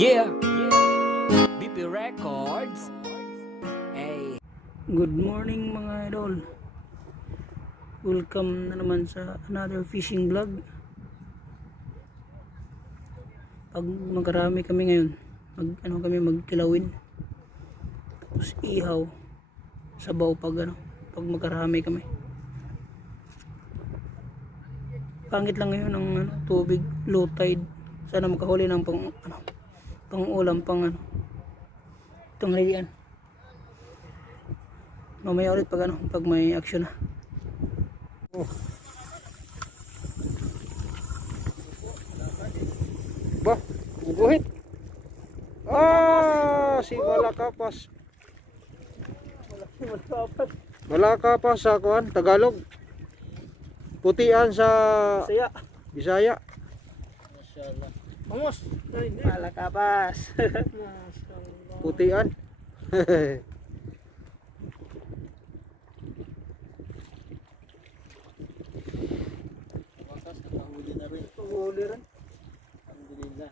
Yeah, BP Records. Hey. Good morning mga idol. Welcome na naman sa another fishing vlog. Pag magkarami kami ngayon, magkilawin. Tapos ihaw, sabaw pag magkarami kami. Pangit lang ngayon ang tubig, low tide. Sana makahuli ng pang ulam, tanghalian. Mamaya ulit pag may action na. Bah, bubuhit. Si Malakapas. Malakapas sa kuan, Tagalog. Putian sa Saya. Bisaya. Masyaallah. Vamos. Malakapas. Putian. Huli rin. Alhamdulillah.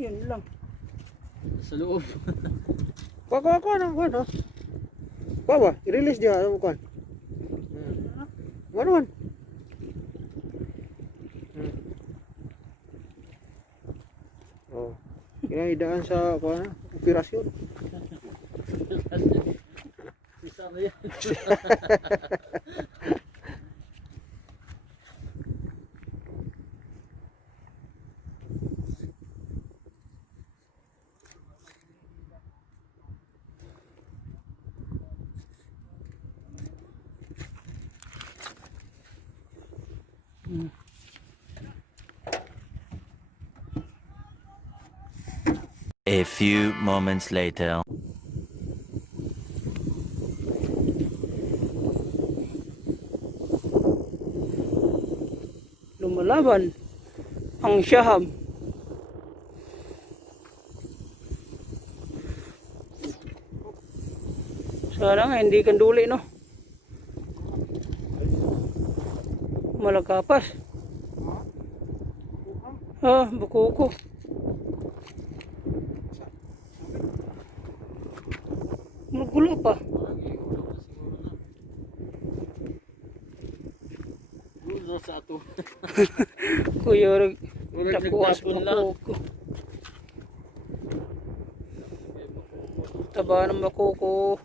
Yun lang. Sa loob. Kuha na, kuha na. Kuha ba? I-release dia ano kuan. Ano man? Oh. Kaya idaan sa kuan, operasyon. Isa na yan. A few moments later. Lumalaban ang Shaham. Sana nga hindi kanduli, no? Malakapas. Bukuko. Magulo pa. Gulo sa ato. Kuya Murag tapuas nagtapon lang. bukuko. Taba ng bukuko.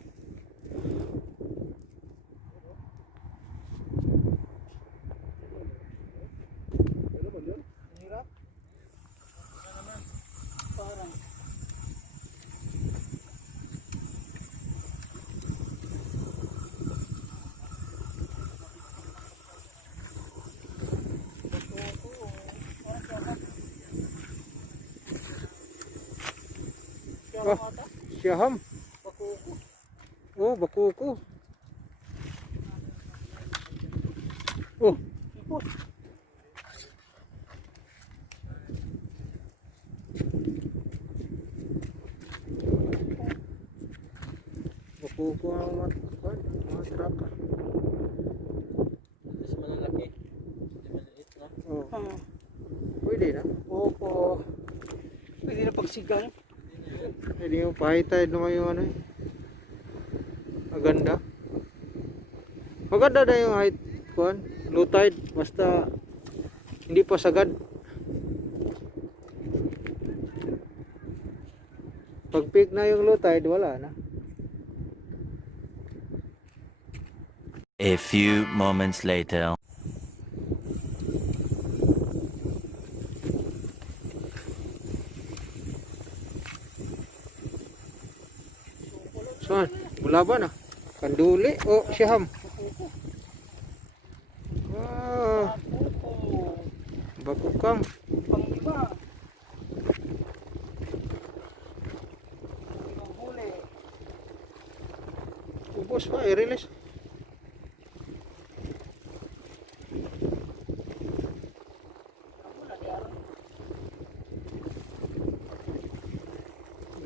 Siyaham. Oh, bakuko. Oh. Bakuko ang mga traka. Mas malalaki. Hindi maliit, no? Oh. Pwede na. Opo. Pwede na pagsigang. Hindi mo high tide naman yung ano eh. Maganda. Maganda na yung high kuan, low tide basta hindi pa sagad. Pag peak na yung low tide wala na. A few moments later. Saan? Wala ba na? Kanduli o siyaham? Bakukang. Pang iba. Huli. Ubos pa, i-release.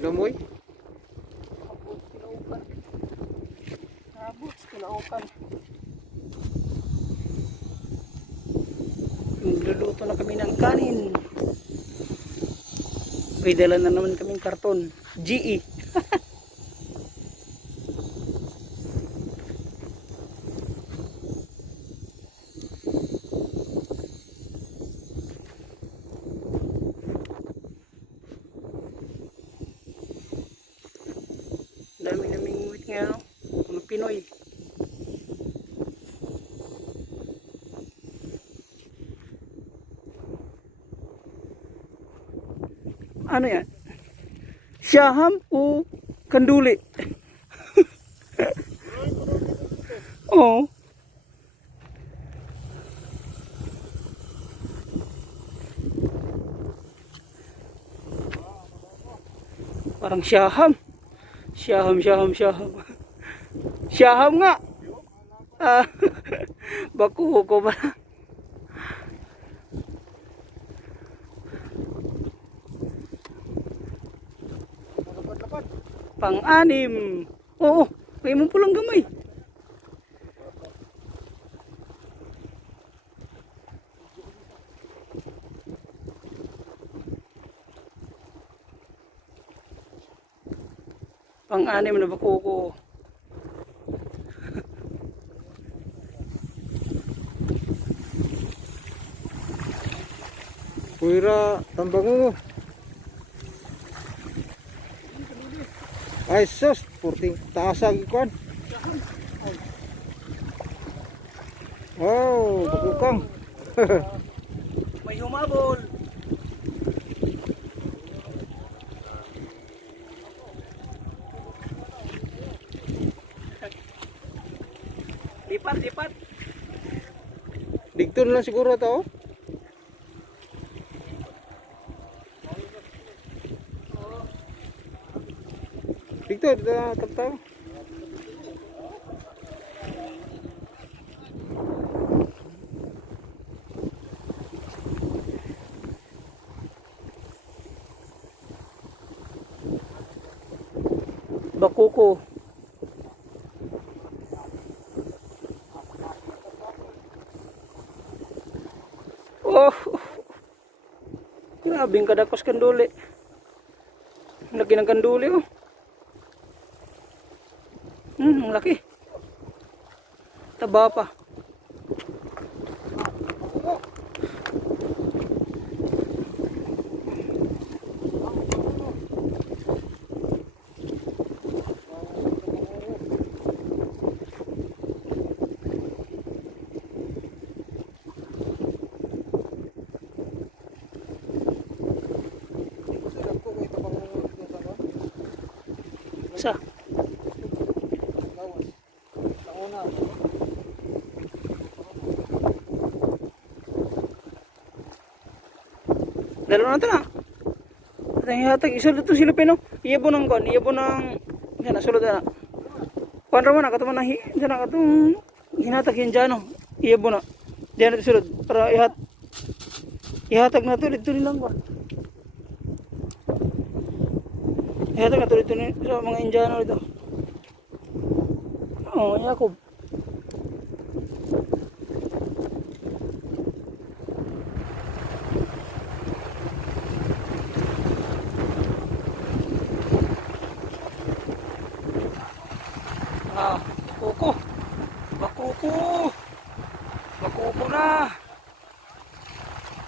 Lamoy. Abot, kinaukan. Nagluluto na kami ng kanin. May dala na naman kaming karton. GE. Dami naming muwit ngayon, no? Mga Pinoy. Ano yan? Siyaham o kanduli? Oo. Parang siyaham. Siyaham. Siyaham nga. Ah, bakuho ko ba? Pang-anim. Oo, may mo pulang gamay. Pang-anim na bakuko. Puwira, tambango mo. Ay sus, purting taasag ikuan. Wow, bakukang. May humabol. Lipat. Dito na lang siguro to. Dito na tayo. Bakuko. Oh. Grabing kadakos kanduli. Lagi ng kanduli oh. Ang laki. Taba pa. Sa? Dalo na ito na. Hatag isulod ito sila pino. Iyabo ng kon. Iyabo ng... Yan na, sulod na. Kuhan raman na. Kataman na. Diyan na katong... Hinatag yan dyan no. Iyabo na. Diyan na ito sulod. Para ihatag na ito. Dito nilang kuhan. Ihatag na ito dito sa mga Indiano ito. Oo, Yakob.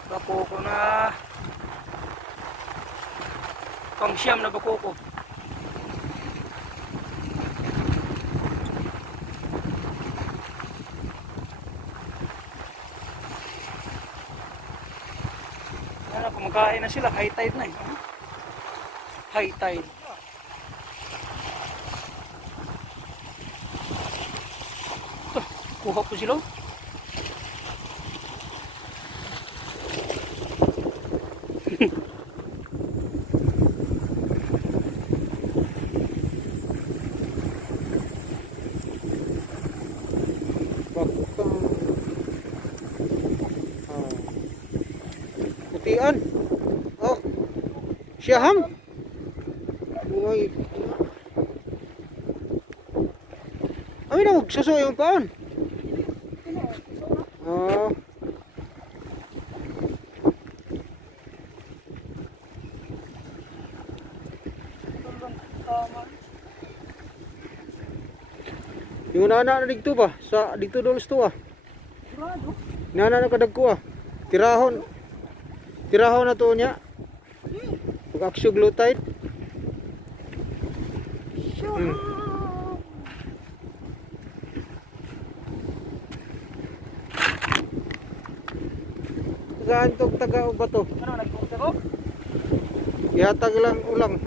Bakuko na. Pang-siyam na bakuko. Ano, kumakain na sila. High tide na eh. High tide. Ito, kuha po sila. Putian. Oh. Siyaham. Uy. Ay na magsuso yung paon. Oh. Yung nana na dito ba? Sa dito dols to ah. Sigurado. Nana na kadagko ah. Tirahon. Tirahon na to niya. Pag-oxyglutide. Sure. Tagaan tong taga ba to? Ano, nagpunta ko? Yatag lang ulang.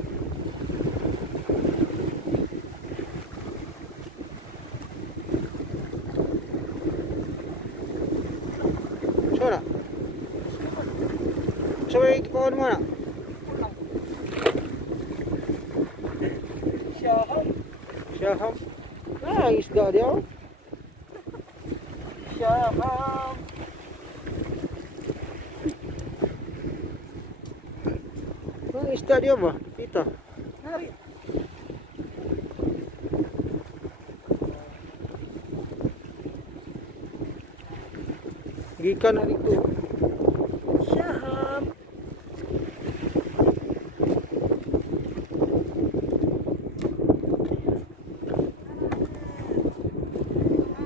So na. So may ikipawan mo na. Siyaham. Siyaham. Ah, ang isda di ako. Siyaham. Ang isda di ba? Kita. Nari. Gikan na dito. Siyaham.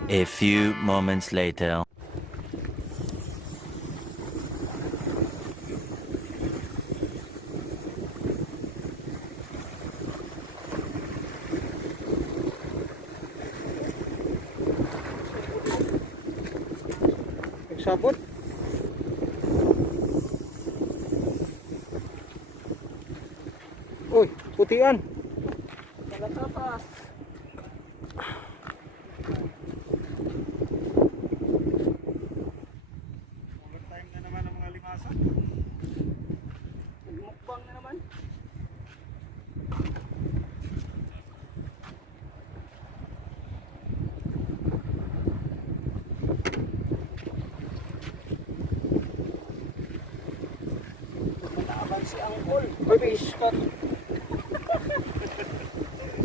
A few moments later. Nagsabot. Uy, putian. Nagatapas. Nagmukbang na naman. Mataabang si Angkol. Uy, fish.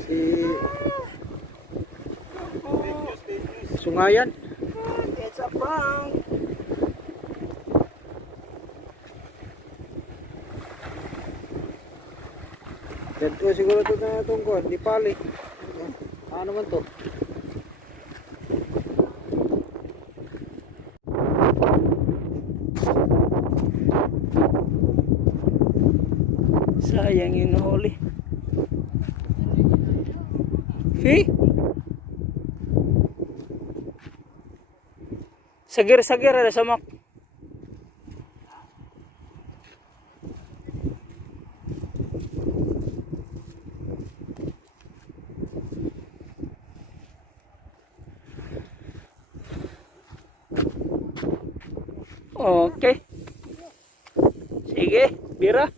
Si Sungayan. It's a prank. Dito siguro ito na itong kuhan. Di pali. Ano man to? Sayang yung nahuli. See? Sagir-sagir ada samak. Okay. Sige, bira.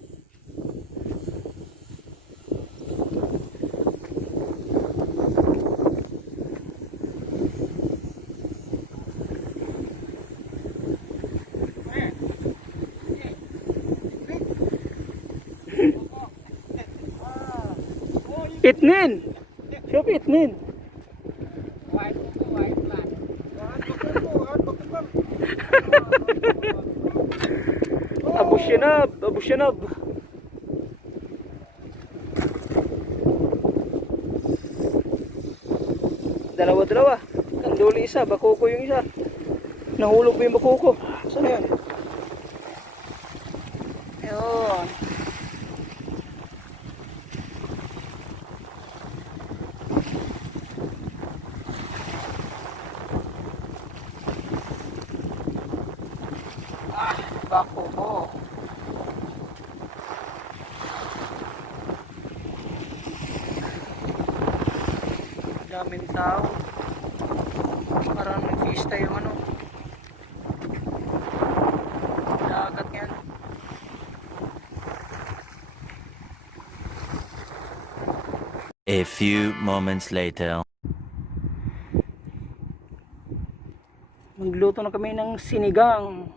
Itnin. Siya itnin. Abu Shinab, Abu Shinab. Dalawa-dalawa. Kanduli isa, bakuko yung isa. Nahulog pa yung bakuko. Saan na yun? Ayun. Bakuko. Daming tao. Parang nag-fiesta yung ano. Dagat yan. A few moments later. Magluto na kami ng sinigang.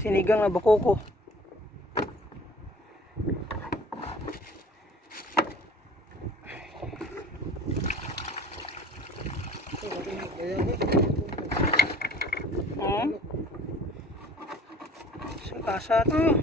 Sinigang na bakoko. Sa kasa to.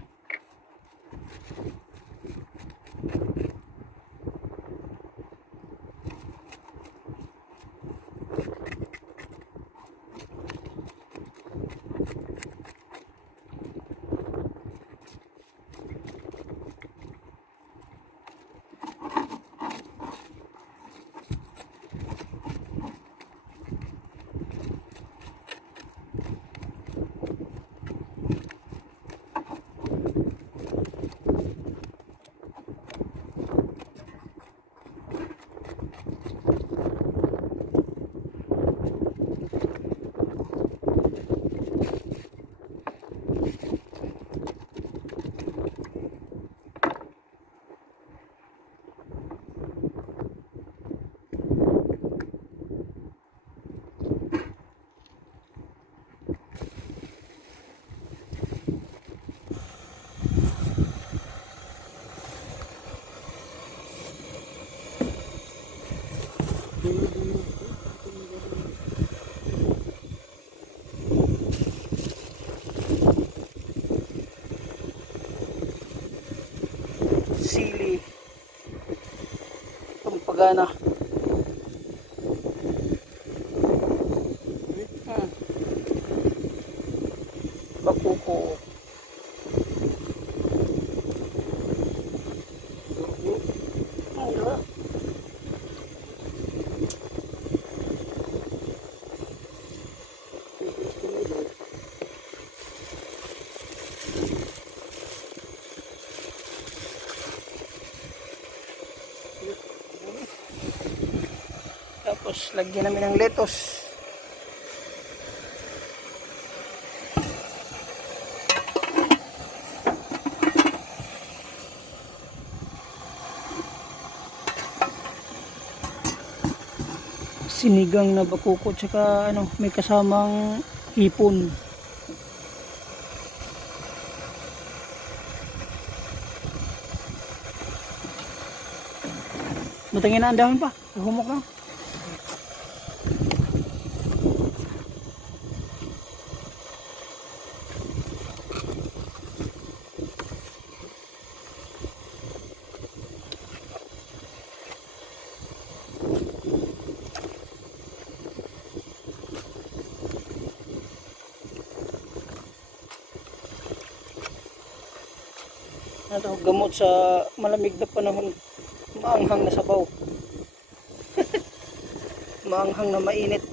Sili. Pampagana. Bakuko. Tapos lagyan namin ng lettuce. Sinigang na bakuko tsaka ano, may kasamang hipon. Matangin na ang dahon pa. Humok na. Ito, gamot sa malamig na panahon, maanghang na sabaw. Maanghang na mainit.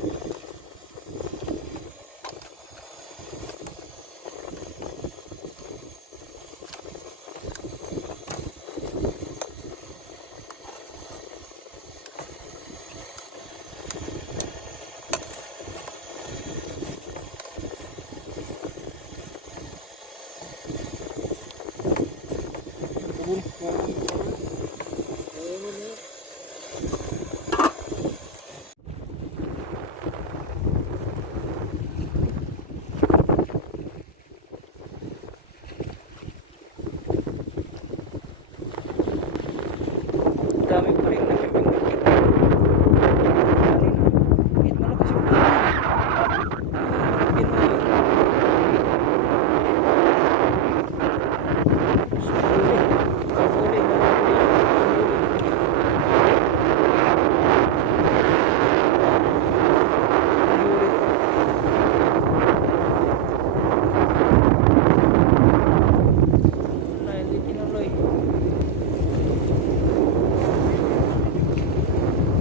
Dami pa rin namimingwit. Kahit malakas yung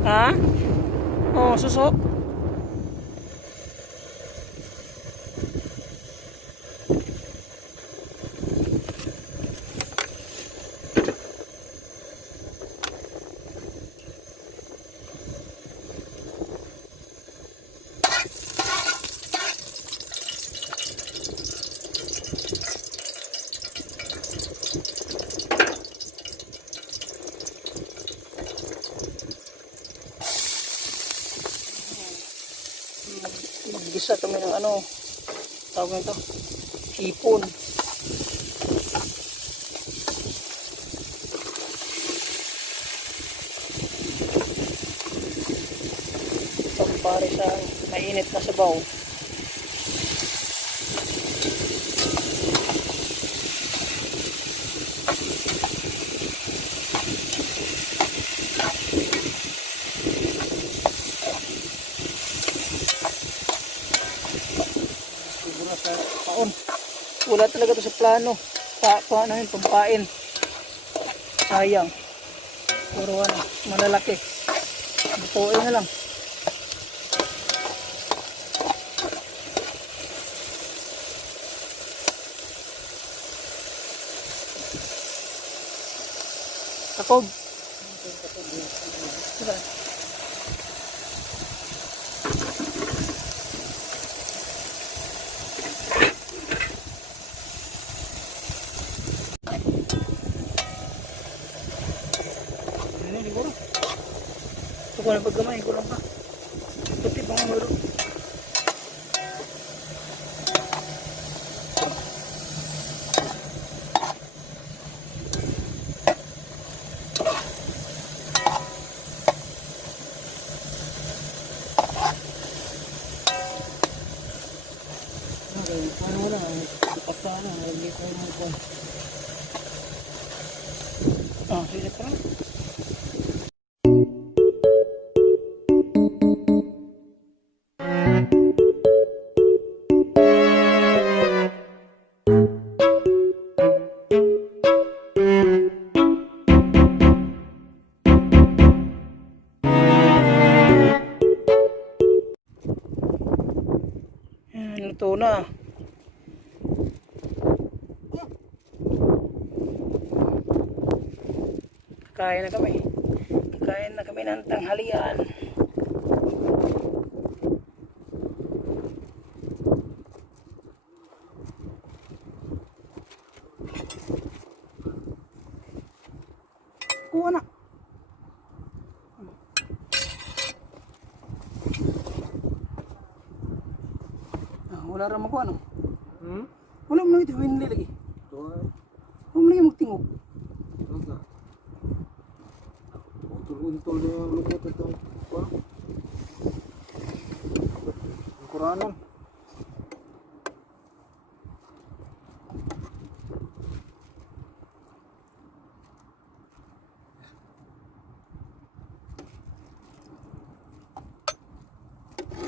ha? Oh, suso. Maggisa kami ng ano, tawag nito, hipon. Pampare sa mainit na sabaw. Wala talaga to sa plano. Paano yun, pampain. Sayang. Puro ano, malalaki. Butuin na lang. Takob. Diba? Ito ko na pagkamay, kulang pa. Puti pa nga meron. Sige ka lang. Yan, luto na. Kakain na kami. Kakain na kami ng tanghalian. Kuha na. Wala ra makuha no. Wala mo na ito winli lagi. Wala mo lagi magtingog. Untol na yung lukot itong ang kuranan.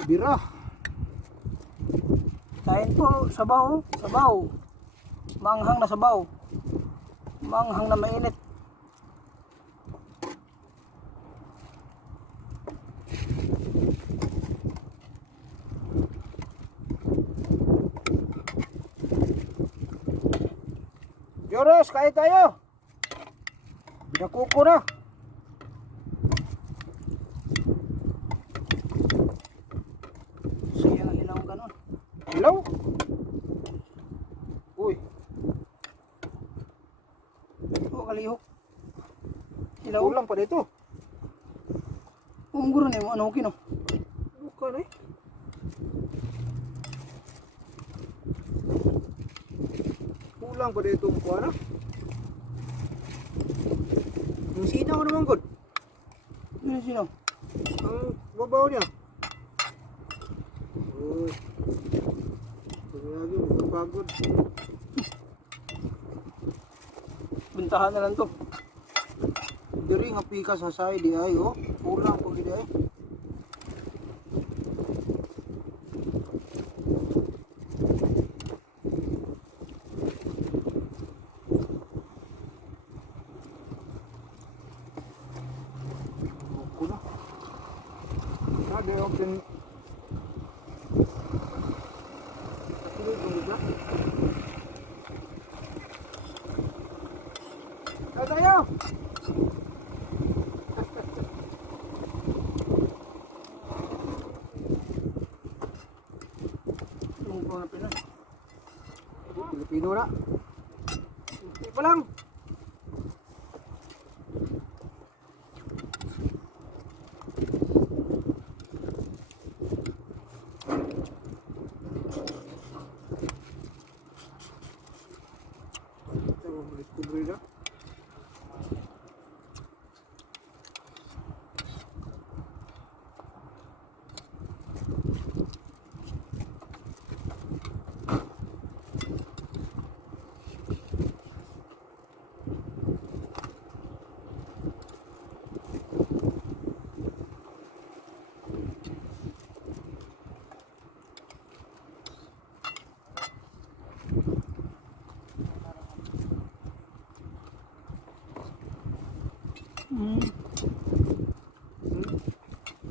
Bira. Kain po, sabaw, sabaw. Manghang na sabaw. Manghang na mainit. Joros, kain tayo. Binakuko na. Sayang ang ilaw ganon. Hello? Uy, O kalihok. Ilaw. kulang pa dito. Umuguro na yung ano kino. Buka na eh. Kulang pa dito ang kuha na. Yung sinaw naman good. Ano sino? Ang babaw niya. Uy. Sige lagi, magpapagod. Bintahan na lang to. Diri nga pika sa side di ay oh. Kulang pa gid ay. Kulang. Ada yung pin. Tayo. Yung mga Pinoy. Pilipino na. Hindi pa lang. Ito, mag-discovery na.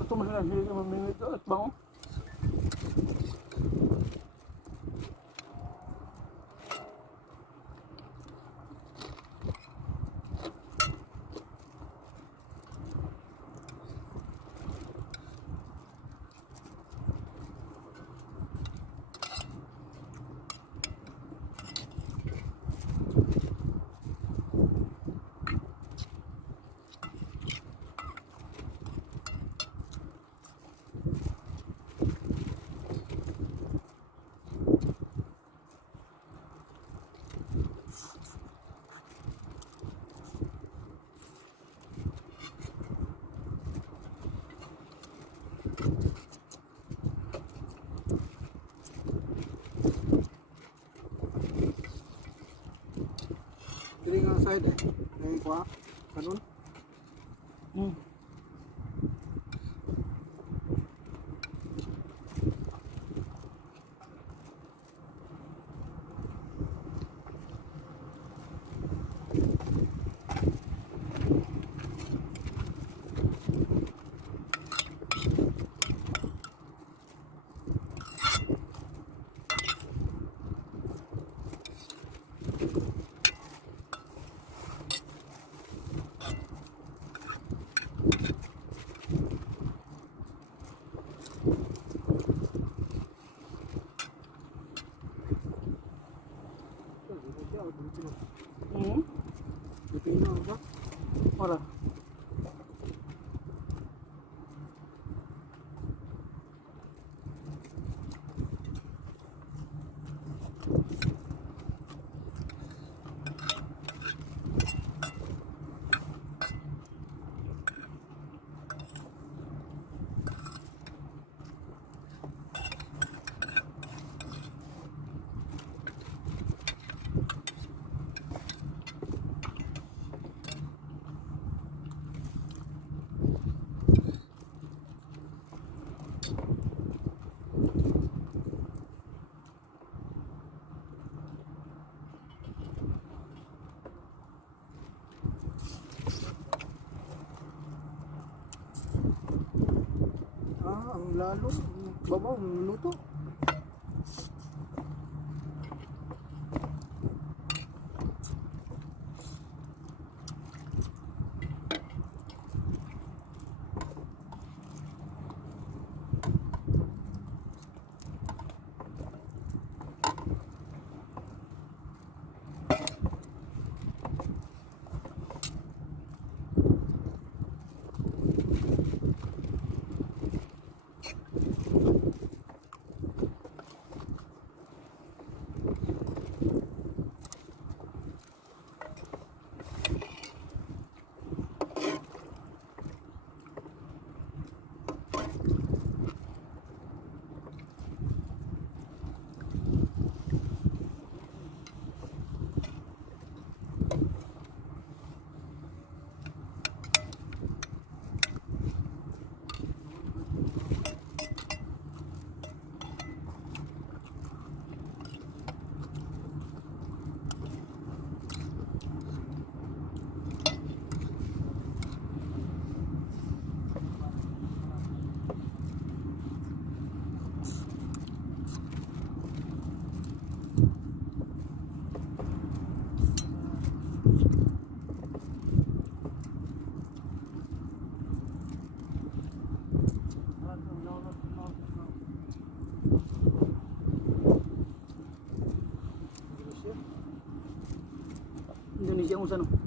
Ito masarap sila sa mamimit at bango. Dili nga side eh. Ngayon ko ha. Kanon. Hmm. Hmm. Pipino ba? Wala. Ang lalo. Babaw, ang luto. Indonesia kung saan.